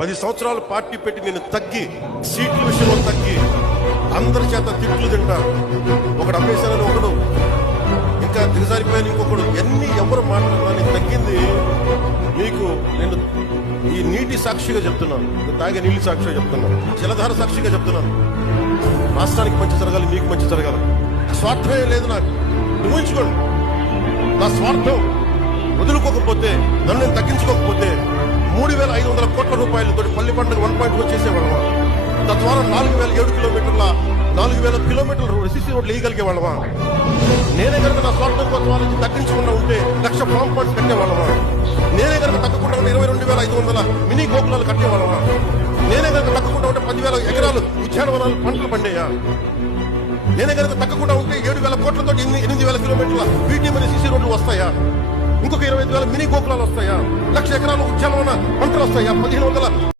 10 సంవత్సరాలు పార్టీ పెట్టి నేను తగ్గి సీట్ల విషయంలో తగ్గి అందరి చేత తిట్లు తింటా. ఒకడు అమ్మేశానని ఒకడు, ఇంకా దిగజారిపోయాను ఇంకొకడు, ఎన్ని ఎవరు మాట్లాడినా నేను తగ్గింది. మీకు నేను ఈ నీటి సాక్షిగా చెప్తున్నాను, నేను తాగే నీళ్ళు సాక్షిగా చెప్తున్నాను, జలధార సాక్షిగా చెప్తున్నాను. రాష్ట్రానికి మంచి జరగాలి, మీకు మంచి జరగాలి. స్వార్థమే లేదు నాకు. ఊహించుకోండి, నా స్వార్థం వదులుకోకపోతే, నన్ను నేను తగ్గించుకోకపోతే 3,500 కోట్ల రూపాయలతో పల్లి పండుగ 1.1 చేసేవాళ్ళమా? తద్వారా 4,007 కిలోమీటర్ల 4,000 కిలోమీటర్ల సిసి రోడ్లు వేయగలిగేవాళ్ళమా? నేనే కనుక నా స్వార్థం కోసం వాళ్ళకి తగ్గించకుండా ఉంటే 1,00,000 ఫామ్ పాయింట్స్ కట్టేవాళ్ళమా? నేనే కనుక తగ్గకుండా ఉంటే 22,500 మినీ గోకులాలు కట్టేవాళ్ళమా? నేనే కనుక తగ్గకుండా ఉంటే 10,000 ఎకరాలు ఉద్యానవనాలు పంటలు పండేయా? నేనే కనుక తగ్గకుండా ఉంటే 7,000 కోట్లతో 8,000 కిలోమీటర్ల బీటీఎం అనే సిసి రోడ్లు వస్తాయా? ఇంకొక 25,000 మినీ గోకులాలు వస్తాయా? 1,00,000 ఎకరాలు ఉద్యానవన పంటలు వస్తాయా? 1,500